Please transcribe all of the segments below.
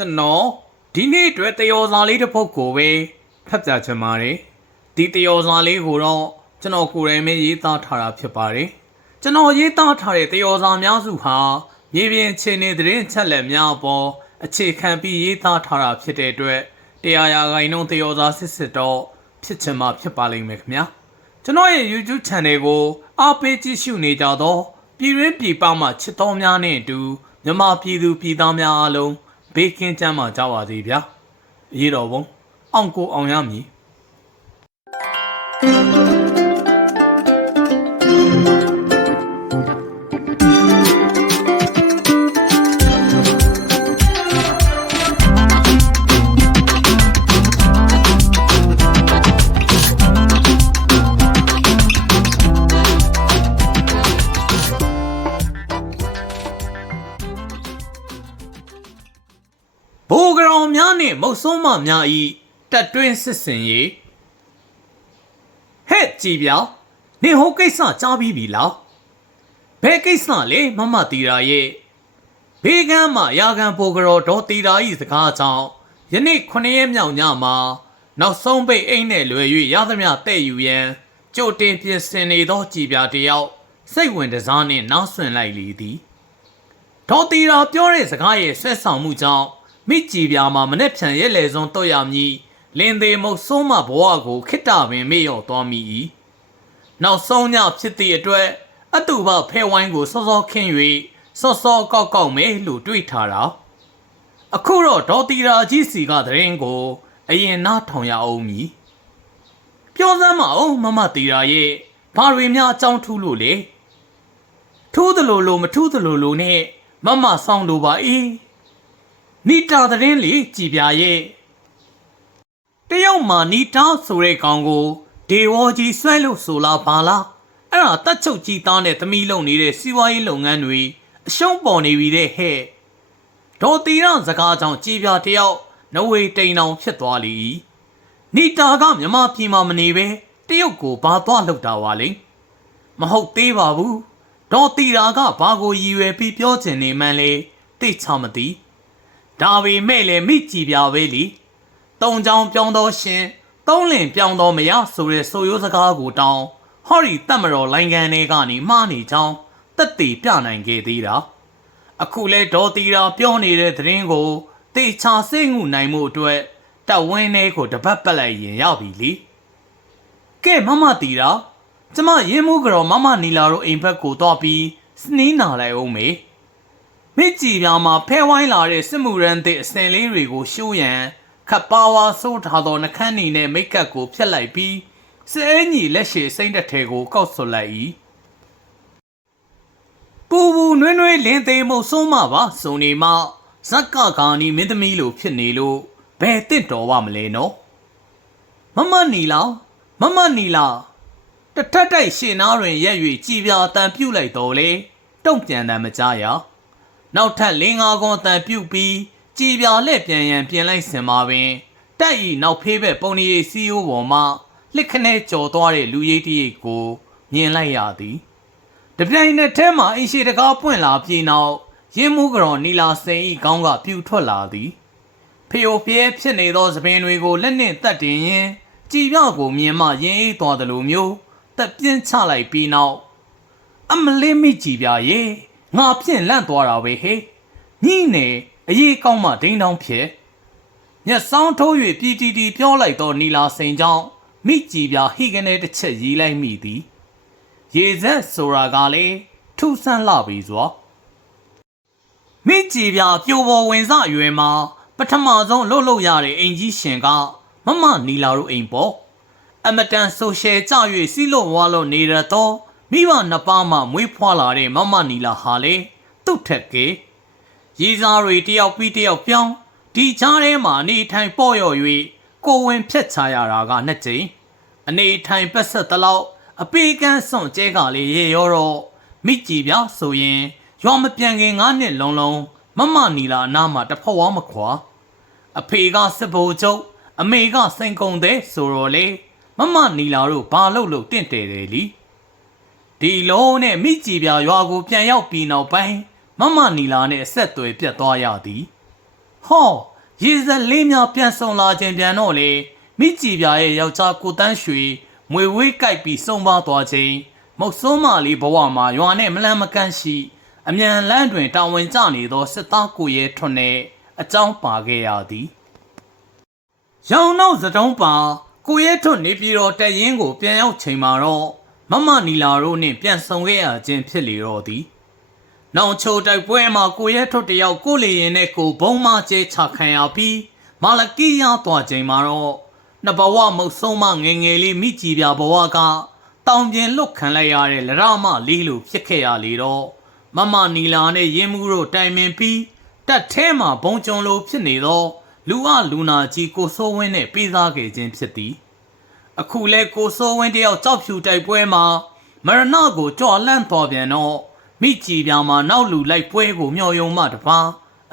ကျွန်တော်ဒီနေ့အတွက်တယောစာလေးတစ်ပုဒ်ကိုပဲဖတ်ပြချင်ပါတယ်ဒီတယောစာလေးကိုတော့ကျွန်တော်ကိုယ်တိုင်ပဲရေးသားထားတာဖြစ်ပါတယ်ကျွန်တော်ရေးသားထားတဲ့တယောစာများစုဟာမြေပြင်ခြေနေသတင်းချက်လက်များအပေါ်အခြေခံပြီးရေးသားထားတာဖြစ်တဲ့အတွက်တရားရာဂိုင်နှုန်းတယောစာစစ်စစ်တော့ဖြစ်ချင်မှဖြစ်ပါလိမ့်မယ်ခင်ဗျာကျွန်တော်ရဲ့ YouTube Channel ကိုအားပေးကြည့်ရှုနေကြတော့ပြည်ရင်းပြည်ပမှချစ်တော်များနဲ့အတူမြန်မာပြည်သူပြည်သားများအားလုံး ဘေးကင်းကြမ်းမှကြပါစေဗျာအရေးတော်ပုံအောင်ကိုအောင်ရမည် င်များနှင့်မုတ်ဆုံးမများဤတက်တွင်းစစ်စင်ရေးဟဲ့ကြည်ပြောင်နေဟိုကိစ္စကြားပြီးပြီလားဘယ်ကိစ္စလဲမမတီရာရဲ့ဘေးကမ်းမှာရာခံဘိုးကရောဒေါ်တီရာဤစကားကြောင့်ယနေ့9ရက်မြောက်ညမှာနောက်ဆုံးပိတ်အိမ်နဲ့လွယ်၍ရသမျှတဲ့ယူရန်ကြိုတင်ပြင်ဆင်နေသောကြည်ပြတယောက်စိတ်ဝင်တစားနှင့်နောက်ဆွင်လိုက်လေသည်ဒေါ်တီရာပြောတဲ့စကားရဲ့ဆက်ဆောင်မှုကြောင့် မိကြည်ပြာမှာမနဲ့ဖြန်ရဲ့လေစွန်းတော့ရမည်လင်းသေးမုတ်ဆိုးမဘဝကိုခိတ္တပင်မေ့လျော့သွားမိ၏နောက်ဆုံးညဖြစ်သည့်အတွက်အတူပဖဲဝိုင်းကိုစောစောခင်း၍စောစောကောက်ကောက်မဲလို့တွေးထားတာအခုတော့ဒေါ်တီရာကြီးစီကတရင်ကို အရင်နားထောင်ရအောင်မည်ပြောစမ်းမအောင်မမတီရာရဲ့ဘာတွေများအကြောင်းထူးလို့လဲထိုးသလိုလိုမထိုးသလိုလိုနဲ့မမဆောင်လိုပါအေး နီတာသတင်းလေးကြည်ပြရဲ့တယောက်မှာနီတာဆိုတဲ့ကောင်ကိုဒေဝကြီးဆွဲလို့ဆိုလားဘာလားအဲ့ဒါတက်ချုပ်ကြီးသားနဲ့သမီးလုံနေတဲ့စီးပွားရေးလုပ်ငန်းတွေအရှုံးပေါ်နေပြီတဲ့ဟဲ့ဒေါ်တီရစကားကြောင့်ကြည်ပြတယောက်နဝေတိန်အောင်ဖြစ်သွားလေ၏နီတာကမြမပြည်မှာမနေပဲတရုတ်ကိုဘာသွားလောက်တာပါလိမ့်မဟုတ်သေးပါဘူးဒေါ်တီရာကဘာကိုရည်ရွယ်ပြီးပြောချင်နေမှန်းလေသိချမသိ ဒါပေမဲ့လည်းမိကြည်ပြပဲလीတုံချောင်းပြောင်းတော့ရှင်သုံးလင်ပြောင်းတော့မရဆိုတဲ့ဆိုရိုးစကားကိုတောင်းဟော်ရီတက်မတော်လိုင်းကန်တွေကနေမှားနေကြောင်းတက်တည်ပြနိုင်ခဲ့သေးတာအခုလဲဒေါ်တီရာပြောနေတဲ့သတင်းကိုတေချာစိတ်ငုနိုင်မှုအတွက်တက်ဝင်းလေးကိုတပတ်ပတ်လိုက်ရင်ရောက်ပြီလीကဲမမတီတာကျမရင်းမှုကြောမမနီလာတို့အိမ်ဘက်ကိုတော့ပြီးစနီးနာလိုက်အောင်မေ မိကြည်ပြာမှာဖဲဝိုင်းလာတဲ့စစ်မှုရန်တဲ့အစင်လေးတွေကိုရှိုးရန်ခပ်ပါဝါဆိုးထားသောနှခမ်းနီနဲ့မိတ်ကပ်ကိုဖျက်လိုက်ပြီးစဲညီလက်ရှည်စိမ့်တစ်ထဲကိုကောက်ဆွလိုက်၏ပူပူနွဲ့နွဲ့လင်းသေးမှုဆုံးမပါစုံနေမှဇက်ကကာနီမင်းသမီးလိုဖြစ်နေလို့ဘယ်တင့်တော်ဝမလဲနော်မမနီလာမမနီလာတထက်တိုက်ရှင်နာတွင်ရက်၍ကြည်ပြာအတန်ပြုတ်လိုက်တော်လေတုံ့ပြန်တယ်မကြရ နောက်ထပ်လင်းငါးကွန်အတန်ပြုတ်ပြီးကြည်ပြာလက်ပြန်ရန်ပြင်လိုက်စင်ပါပင်တိုက်ဤနောက်ဖေးဘက်ပုံရီစီယိုပေါ်မှလှစ်ခနဲကြော်သွားတဲ့လူရိပ်တရိပ်ကိုမြင်လိုက်ရသည်တပြိုင်နက်တည်းမှာအင်ရှိတကားပွင့်လာပြေနောက်ရင်းမှုကြော်နီလာစိန်ဤခေါင်းကပြူထွက်လာသည်ဖျို့ဖျဲဖြစ်နေသောသပင်တွေကိုလက်နှင့်တတ်တင်ရင်ကြည်ပြကိုမြင်မှရင်အေးသွားသလိုမျိုးတက်ပြင်းချလိုက်ပြီးနောက်အမလေးမိကြည်ပြရေ ငါဖြင့်လန့်သွားတာပဲဟေးညိနေအရေးကောင်းမှဒိန်းတောင်းဖြစ်ညက်ဆောင်ထိုး၍ပြည်တီတီပြောလိုက်သောနီလာစိန်ကြောင့်မိကြည်ပြဟိကနေတစ်ချက်ရေးလိုက်မိသည်ရေဆက်ဆိုတာကလည်းထူဆန်းလာပြီစွာမိကြည်ပြပြိုပေါ်ဝင်စအရွယ်မှာပထမဆုံးလှုပ်လှုပ်ရတဲ့အိမ်ကြီးရှင်ကမမနီလာတို့အိမ်ပေါ့အမတန်ဆိုရှယ်ကြ၍စီးလို့ဝါလို့နေရတော့ မိဘနှစ်ပါးမှမွေးဖွားလာတဲ့မမနီလာဟာလေသူ့ထက်ကရီစားတွေတယောက်ပြီးတယောက်ပြောင်းဒီချားထဲမှာအနေထိုင်ပေါ့ရော်၍ကိုဝင်ဖြတ်ချရတာကနှစ်ကြိမ်အနေထိုင်ပတ်ဆက်တလောက်အပေကန်းစွန့်ကျဲကလေးရေရောတော့မိကြည်ပြဆိုရင်ရွာမပြန်ခင်ငါးနှစ်လုံးလုံးမမနီလာအနားမှာတဖွားမခွာအဖေကစစ်ဘိုလ်ချုပ်အမေကစိန်ကုံတဲ့ဆိုတော့လေမမနီလာတို့ဘာလို့လို့တင့်တယ်တယ်လी ဒီလုံးနဲ့မိကြည်ပြရွာကိုပြန်ရောက်ပြီးနောက်ပိုင်းမမနီလာနဲ့အဆက်အသွယ်ပြတ်သွားရသည်ဟောရေစက်လေးများပြန်ဆောင်လာခြင်းပြန်တော့လေမိကြည်ပြရဲ့ယောက်ျားကိုတန်းရွှေမွေဝေးကြိုက်ပြီးစုံပါသွားခြင်းမုတ်ဆိုးမလေးဘဝမှာရွာနဲ့မလန်းမကန့်ရှိအမြန်လန်းတွင်တာဝန်ကျနေသောစစ်သားကိုရဲထွန်းနှင့်အကြောင်းပါခဲ့ရသည်ရောင်နောက်စတုံးပါကိုရဲထွန်းနေပြည်တော်တက်ရင်ကိုပြန်ရောက်ချိန်မှာတော့ မမနီလာတို့နှင့်ပြန်ဆောင်ခဲ့ရခြင်းဖြစ်လေတော့သည်နောင်ချိုတိုက်ပွဲမှာကိုရဲထွတ်တယောက်ကိုလေရင်နဲ့ကိုဘုံမကျဲချခံရပြီးမာလကီရသွားချိန်မှာတော့နှစ်ဘဝမုတ်ဆုံးမငယ်ငယ်လေးမိကြည်ပြဘဝကတောင်ပြင်းလွတ်ခံလိုက်ရတဲ့လရမလေးလိုဖြစ်ခဲ့ရလေတော့မမနီလာနဲ့ရင်းမှုတို့တိုင်ပင်ပြီးတက်ထဲမှာဘုံကျုံလိုဖြစ်နေတော့လူအလူနာကြီးကိုစိုးဝင်းနဲ့ပေးစားခဲ့ခြင်းဖြစ်သည် အခုလဲကိုစိုးဝင်းတယောက်ကြောက်ဖြူတိုက်ပွဲမှာမရဏကိုကြော်လန့်တော်ပြန်တော့မိကြည်ပြောင်မှာနောက်လူလိုက်ပွဲကိုမျော်ယုံမှတပါ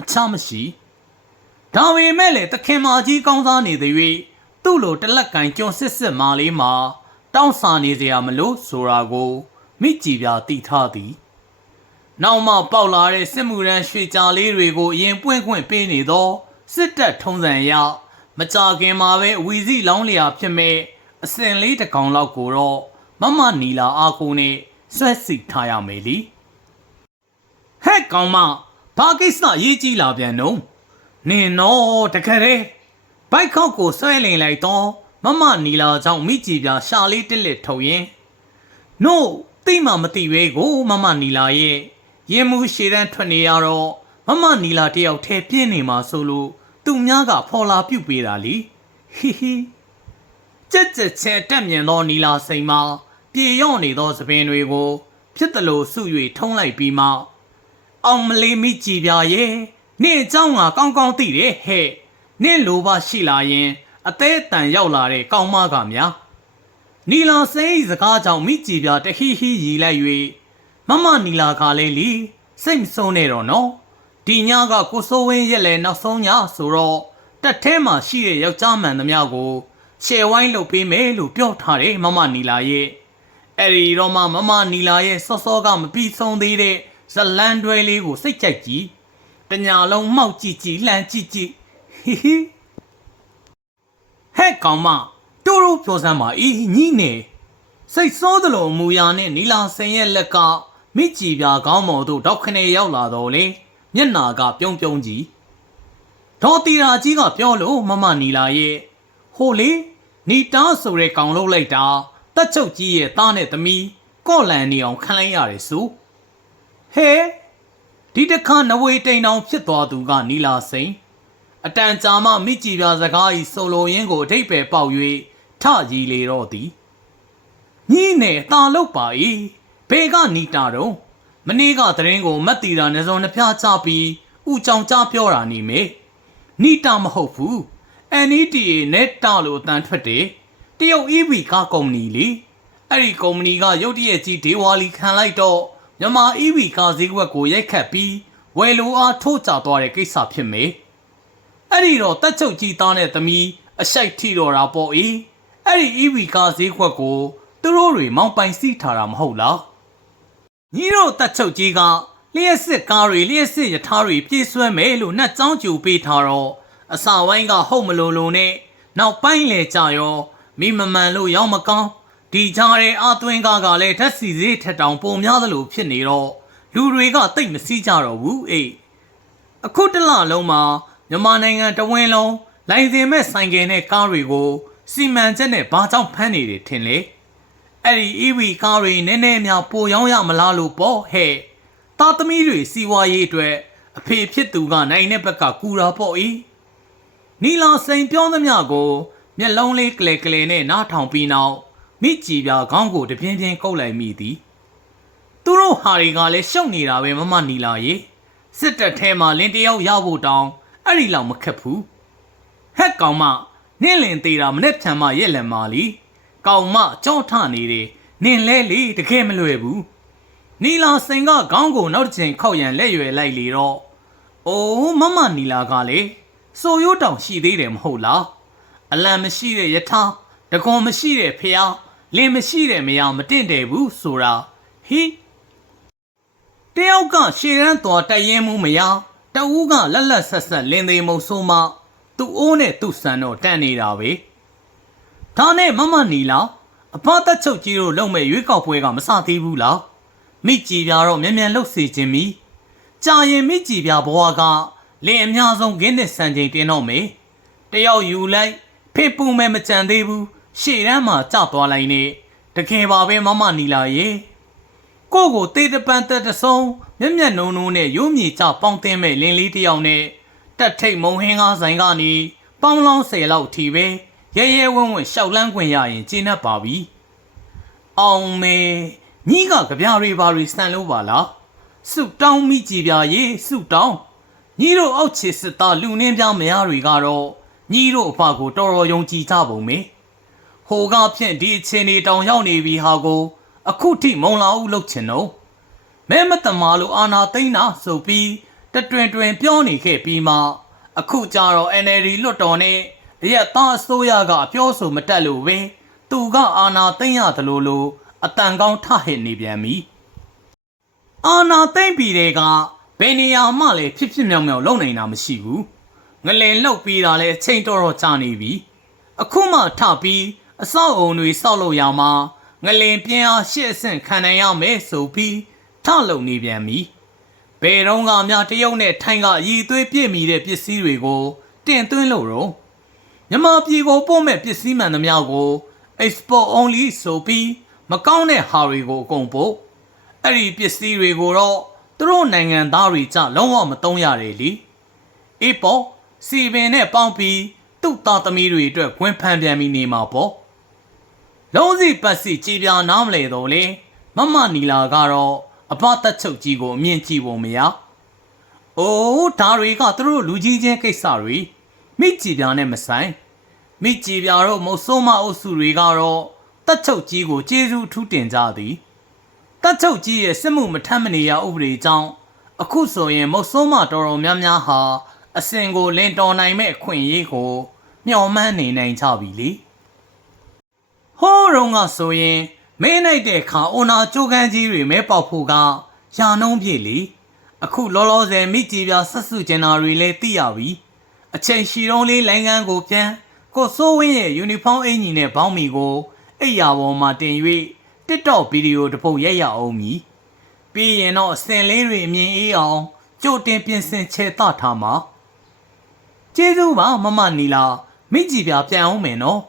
အချမရှိဒါပေမဲ့လေတခင်မကြီးကောင်းစားနေသေး၍သူ့လိုတလက်ကင်ကျွန်းစစ်စစ်မာလေးမှာတောင်းစာနေစရာမလိုဆိုတာကိုမိကြည်ပြတိထားသည်နောက်မှပေါက်လာတဲ့စစ်မှုရန်ရွှေကြာလေးတွေကိုအရင်ပွင့်ခွင့်ပေးနေသောစစ်တပ်ထုံးစံအရမကြာခင်မှာပဲအဝီစီလောင်းလျာဖြစ်မဲ့ အစင်လေးတစ်ကောင်လောက်ကိုတော့မမနီလာအားကိုနဲ့ဆွဲစီထားရမယ်လीဟဲ့ကောင်မဘာကိစ္စအရေးကြီးလာပြန်တော့နင်တော့တကယ်လေဘိုက်ခောက်ကိုဆွဲလင်လိုက်တော့မမနီလာကြောင့်မိကြည်ပြရှာလေးတစ်လက်ထုတ်ရင်နို့တိမှမတိပဲကို မမနီလာရဲ့ရင်မှုရှည်တန်းထွက်နေရတော့မမနီလာတယောက်ထဲပြင်းနေမှာဆိုလို့သူများကဖော်လာပြုတ်ပေးတာလीဟီဟီ ကြက်ကြက်ချင်းတက်မြင်သောနီလာစိန်မှာပြေလျော့နေသောသပင်တွေကိုဖြစ်သလိုစု၍ထုံးလိုက်ပြီးမှအောင်မလီမိကြည်ပြရဲ့နင့်အကြောင်းကကောင်းကောင်းသိတယ်ဟဲ့နင့်လိုပါရှိလာရင် အသေးအတန်ရောက်လာတဲ့ကောင်းမကများနီလာစိန်စကားကြောင့်မိကြည်ပြတဟီဟီရီလိုက်၍မမနီလာကလည်းလီစိတ်မဆုံးနဲ့တော့နော်ဒီညကကိုစိုးဝင်းရက်လေနောက်ဆုံးညဆိုတော့တက်ထဲမှာရှိတဲ့ယောက်ျားမှန်သမျှကို ရှယ်ဝိုင်းလုပ်ပေးမယ်လို့ပြောထားတယ်မမနီလာရဲ့အဲ့ဒီတော့မှမမနီလာရဲ့စောစောကမပြီးဆုံးသေးတဲ့ဇလန်တွဲလေးကိုစိတ်ကြိုက်ကြည့်တညာလုံးမှောက်ကြည့်ကြည့်လှမ်းကြည့်ကြည့်ဟီဟီဟဲ့ကောင်မတိုးတိုးပြောစမ်းပါအေးညီနေစိတ်ဆိုးသလိုမူရနဲ့နီလာစင်ရဲ့လက်ကမိကြည်ပြာကောင်းမော်တို့တောက်ခနေရောက်လာတော့လေမျက်နာကပြုံးပြုံးကြီးဒေါ်တီရာကြီးကပြောလို့မမနီလာရဲ့ဟိုလေ နီတားဆိုတဲ့ကောင်လုံးလိုက်တာတက်ချုပ်ကြီးရဲ့သားနဲ့သမီးကော့လန်နေအောင်ခံလိုက်ရတယ်ဆိုဟဲဒီတခါနဝေတိန်အောင်ဖြစ်သွားသူကနီလာစိန်အတန်ကြာမှမိကြည်ပြစကားဤဆိုလိုရင်းကိုအထိပ်ပဲပေါက်၍ထကြီးလေတော့သည်ညီနဲ့တာလုတ်ပါ၏ဘေကနီတာတော့မနေ့ကသတင်းကိုမတ်တီတာနှစုံနှဖျားချပြီးဥကြောင်ကြားပြောတာနေမေနီတာမဟုတ်ဘူး NETA နဲ့တာလို့အတန်ထွက်တယ်တရုတ် EV ကားကုမ္ပဏီလေအဲ့ဒီကုမ္ပဏီကရုတ်တရက်ကြီးဒေဝါလီခံလိုက်တော့မြန်မာ EV ကားဈေးကွက်ကိုရိုက်ခတ်ပြီးဝယ်လိုအားထိုးကျသွားတဲ့ကိစ္စဖြစ်မေအဲ့ဒီတော့တက်ချုပ်ကြီးသားနဲ့သမီးအရှိုက်ထီတော်တာပေါ့အေးအဲ့ဒီ EV ကားဈေးခွက်ကိုသူတို့တွေမောင်းပိုင်စီးထားတာမဟုတ်လားညီတို့တက်ချုပ်ကြီးကလျှက်စစ်ကားတွေလျှက်စစ်ရထားတွေပြေးဆွဲမယ်လို့နှက်ကြောင်းကြူပေးထားတော့ အစာဝိုင်းကဟုတ်မလို့လို့နဲ့နောက်ပိုင်းလေကြရောမိမမှန်လို့ရောက်မကောင်းဒီကြားရဲ့အသွင်းကားကလည်းဓာတ်စီစေးထက်တောင်ပုံများသလိုဖြစ်နေတော့လူတွေကတိတ်မစည်းကြတော့ဘူးအေးအခုတစ်လလုံးမှာမြန်မာနိုင်ငံတဝင်းလုံးလိုင်စင်မဲ့ဆိုင်ကယ်နဲ့ကားတွေကိုစီမံချက်နဲ့ဘာကြောင့်ဖမ်းနေတယ်ထင်လေအဲ့ဒီ EV ကားတွေနည်းနည်းများပိုရောင်းရမလားလို့ပေါ့ဟဲ့သားသမီးတွေစီဝါရေးအတွက်အဖေဖြစ်သူကနိုင်တဲ့ဘက်ကကူတာပေါ့ဤ နီလာစိန်ပြောသမျှကိုမျက်လုံးလေးကလေကလေနဲ့နားထောင်ပြီးနောက်မိကြည်ပြခေါင်းကိုတပြင်းပြင်းကုတ်လိုက်မိသည်သူတို့ဟာတွေကလည်းရှုပ်နေတာပဲမမနီလာရေစစ်တပ်ထဲမှာလင်းတယောက်ရဖို့တောင်းအဲ့ဒီလောက်မခက်ဘူးဟက်ကောင်မနင့်လင်သေးတာမနဲ့ဖြံမရက်လက်မာလီကောင်မကြောထနေတယ်နင်လဲလေတကယ်မလွယ်ဘူးနီလာစိန်ကခေါင်းကိုနောက်တစ်ချိန်ခောက်ရန်လက်ရွယ်လိုက်လေတော့အိုးမမနီလာကလေ စိုးရိုးတောင်ရှိသေးတယ်မဟုတ်လားအလံမရှိတဲ့ယထာတကွန်မရှိတဲ့ဖျားလင်မရှိတဲ့မယားမတင့်တယ်ဘူးဆိုတာဟိတယောက်ကရှေ့ရန်တော်တိုက်ရင်မှုမရတဦးကလက်လက်ဆက်ဆက်လင်းသေးမုံဆိုးမှသူ့အိုးနဲ့သူ့ဆန်တော့တန်နေတာပဲဒါနဲ့မမနီလာအဖသက်ချုပ်ကြီးတို့လုံမဲ့ရွေးကောက်ပွဲကမစသေးဘူးလားမိကြည်ပြတော့မြန်မြန်လှုပ်စေခြင်းမီကြာရင်မိကြည်ပြဘဝက လင်းအများဆုံးခင်းတဲ့စံချိန်တင်တော့မေတယောက်ယူလိုက်ဖေပူမဲ့မကြံသေးဘူးရှေ့တန်းမှာကြသွားလိုက်နေတကယ်ပါပဲမမနီလာရေကိုယ့်ကိုတေးတပန်တက်တဆုံးမျက်မျက်နှုံနှုံနဲ့ရုံးမြေကြပေါင်းတင်မဲ့လင်းလေးတစ်ယောက်နဲ့တက်ထိတ်မုံဟင်းကားဆိုင်ကနေပေါင်းလောင်းဆယ်လောက်ထီပဲရဲရဲဝံ့ဝံ့ရှောက်လန်းခွင့်ရရင်ကျင်းတတ်ပါပြီ။အောင်မေညီကကြပြားတွေပါတွေဆန်လို့ပါလား။စုတောင်းမိကြည်ပြရေစုတောင်း ညီတို့အောက်ချစ်စစ်သားလူနှင်းပြမရတွေကတော့ညီတို့အဖကိုတော်တော်ယုံကြည်ကြပုံမေ။ဟိုကဖြင့်ဒီအချင်းတွေတောင်ရောက်နေပြီဟာကို အခုထိမုံလာဦးလှုပ်ချင်တော့မဲမတမာလို့အာနာသိမ့်တာဆိုပြီးတတွင်တွင်ပြောနေခဲ့ပြီးမှအခုကြတော့ NLD လွတ်တော်နဲ့ရက်သားအစိုးရကအပြောဆိုမတက်လို့ပဲသူကအာနာသိမ့်ရတယ်လို့လို့အတန်ကောင်းထဟစ်နေပြန်ပြီအာနာသိမ့်ပြီးတဲ့က ဘယ်နေရာမှလည်းဖြစ်ဖြစ်မြောက်မြောက်လုံနိုင်တာမရှိဘူးငလင်လှုပ်ပြီးတာလဲချိန်တော်တော်ကြာနေပြီအခုမှထပြီးအဆောက်အုံတွေဆောက်လို့ရမှာငလင်ပြင်းအားရှေ့အဆင့်ခံနိုင်ရမယ်ဆိုပြီးထလုံနေပြန်ပြီဘယ်တော့ကများတရုတ်နဲ့ထိုင်းကရည်သွေးပြည့်မီတဲ့ပစ္စည်းတွေကိုတင်သွင်းလို့တော့မြန်မာပြည်ကိုပို့မဲ့ပစ္စည်းမှန်သမျှကို export only ဆိုပြီးမကောင်းတဲ့ဟာတွေကိုအကုန်ပို့အဲ့ဒီပစ္စည်းတွေကိုတော့ သူတို့နိုင်ငံသားတွေကြလုံးဝမသုံးရတယ်လीအေးပေါ့စီပင်နဲ့ပေါင်းပြီးသူ့သားသမီးတွေအတွက်ခွင့်ဖန်ပြန်ပြီးနေမှာပေါ့လုံးစီပတ်စီကြည်ပြာနားမလဲတော့လေမမနီလာကတော့အဘတက်ချုပ်ကြီးကိုအမြင်ကြည့်ဖို့မရ။အိုးဒါတွေကသူတို့လူကြီးချင်းကိစ္စတွေမိကြည်ပြာနဲ့မဆိုင်မိကြည်ပြာတို့မုတ်ဆိုးမအုပ်စုတွေကတော့တက်ချုပ်ကြီးကိုကျေးဇူးထူးတင်ကြသည် တက်ချုပ်ကြီးရဲ့စစ်မှုမထမ်းမနေရဥပဒေကြောင့်အခုဆိုရင်မုတ်ဆိုးမတော်တော်များများဟာအစဉ်ကိုလင်တော်နိုင်မဲ့အခွင့်အရေးကိုမျှော်မှန်းနေနိုင်ကြပြီလေဟိုးတော့ကဆိုရင်မင်းနိုင်တဲ့ခါအိုနာကြိုးကန်းကြီးတွေမဲပေါက်ဖို့ကရာနှုံးပြည့်လေအခုလောလောဆယ်မိကြည်ပြဆက်စုကျင်နာတွေလည်းသိရပြီအချိန်ရှည်တုံးလေးလိုင်းကန်းကိုပြန်ကိုစိုးဝင်းရဲ့ယူနီဖောင်းအင်ကြီးနဲ့ဘောင်းမီကိုအိယာပေါ်မှာတင်၍ TikTok ဗီဒီယိုတစ်ပုတ်ရိုက်ရအောင်မည်ပြီးရင်တော့အစင်လေးတွေအမြင်အေးအောင်ကြိုတင်ပြင်ဆင်ချေတထားမှာကျေးဇူးပါမမနီလာမိကြည်ပြပြန်အောင်မယ်နော်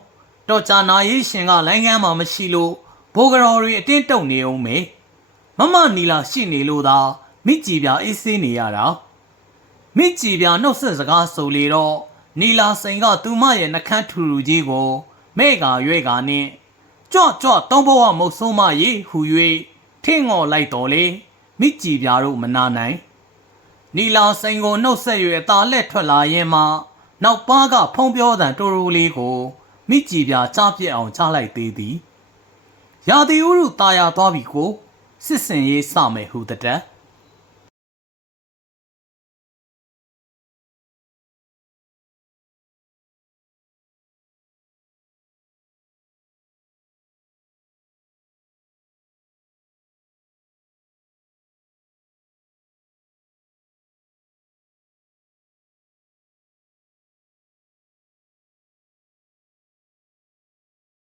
တော့ကြာနာရေးရှင်ကလိုင်းကန်းမှာမရှိလို့ဘိုးကတော်တွေအတင်းတုံနေအောင်မေမမနီလာရှိနေလို့သာမိကြည်ပြအေးဆေးနေရတာမိကြည်ပြနှုတ်ဆက်စကားဆိုလေတော့နီလာစိန်ကသူမရဲ့နှကန်းထူထူကြီးကိုမဲ့ကရွဲ့ကနဲ့ ကြွကြွသုံးဘဝမုတ်ဆိုးမရေဟူ၍ထင်းငော်လိုက်တော်လေမိကြည်ပြတို့မနာနိုင်နီလာစိန်ကိုနှုတ်ဆက်၍အသာလက်ထွက်လာရင်မှနောက်ပါးကဖုံးပြောတန်တိုတိုလေးကိုမိကြည်ပြကြားပြစ်အောင်ချလိုက်သေးသည်ရာသီဥတုตาရသွားပြီကိုစစ်စင်ရေးစမယ်ဟူတဲ့